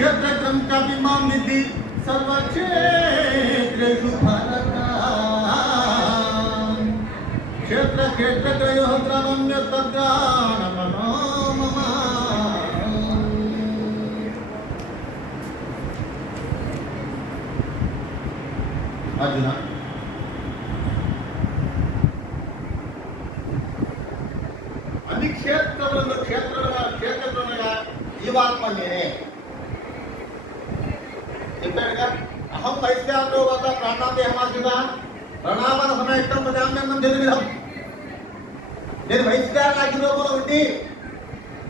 क्षेत्रक्रम का विमान निधि सर्व क्षेत्र क्षेत्र क्षेत्र त्रयो द्रवण्य क्षेत्र मनोम क्षेत्र क्षेत्र जीवात्मा में చెప్పాడుగా అహం వైశ్యాంలో వద్ద ప్రాణాంతే హమాసుగా ప్రణామన సమయక్తం ప్రజామ్యందం చదివిదాం నేను వైశ్యాల అగ్ని ఉండి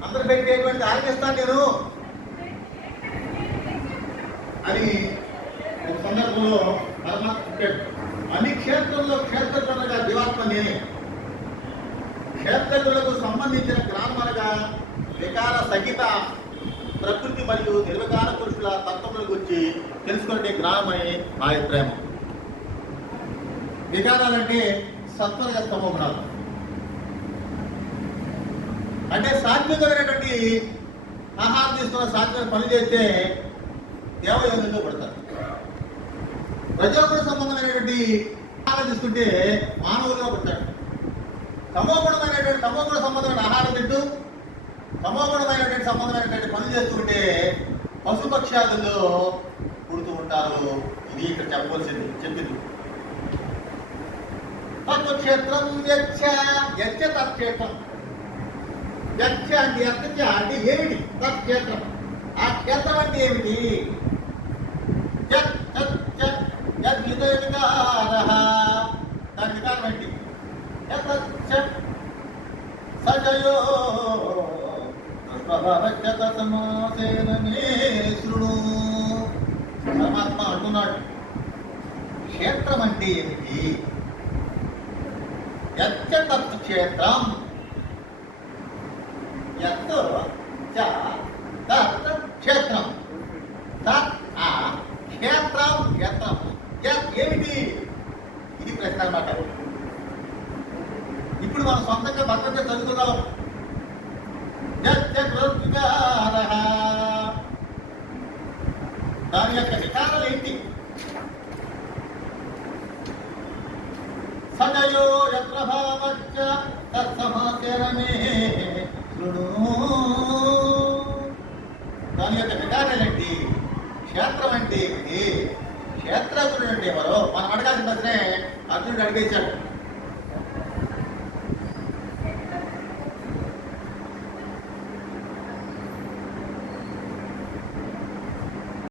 అందరు పెట్టేటువంటి ఆరగిస్తాను నేను. అని ఒక సందర్భంలో పరమాత్మ చెప్పాడు అన్ని క్షేత్రంలో క్షేత్రజ్ఞులుగా జీవాత్మ నేనే క్షేత్రజ్ఞులకు సంబంధించిన గ్రామనగా వికార సహిత ప్రకృతి మరియు నిర్వికార పురుషుల తత్వముల గురించి తెలుసుకునే జ్ఞానమని నా అభిప్రాయం వికారాలంటే సత్వరజ స్తమో గుణాలు అంటే సాత్వికమైనటువంటి ఆహారం తీసుకున్న సాత్విక పని చేస్తే దేవయోగంలో పడతారు. రజోగుణ సంబంధమైనటువంటి ఆహారం తీసుకుంటే మానవులుగా పుట్టాడు తమోగుణమైనటువంటి తమోగుణ సంబంధమైన ఆహారం తింటూ తమోగుణమైనటువంటి సంబంధమైనటువంటి పనులు చేస్తుంటే పశుపక్ష్యాదుల్లో పుడుతూ ఉంటారు. ఇది ఇక్కడ చెప్పవలసింది చెప్పింది. తత్వక్షేత్రం యచ్చ యచ్చ తత్క్షేత్రం. యచ్చ అంటే యచ్చ అంటే ఏమిటి? తత్క్షేత్రం. ఆ క్షేత్రం అంటే ఏమిటి? దాని విధానం ఏంటి? సజయో ప్రభవచ్చత సమాసేననే పరమాత్మ అంటున్నాడు క్షేత్రం అంటే ఏమిటి? యచ్చ తత్ క్షేత్రం ఎత్తు తత్ క్షేత్రం తత్ ఆ క్షేత్రం క్షేత్రం. యత్ ఏమిటి? ఇది ప్రశ్న అన్నమాట ఇప్పుడు మనం సొంతంగా భద్రంగా చదువుకుందాం యత్ యత్ వికారః. దాని యొక్క వికారాలు ఏంటి సజయో యత్ర భావచ్చ తత్సమాచరమే శృణు. దాని యొక్క విధానం ఏంటి క్షేత్రం అంటే ఏమిటి క్షేత్రజ్ఞుడు అంటే ఎవరో మనం అడగాల్సిన ప్రశ్నే అర్జునుడు అడిగేశాడు.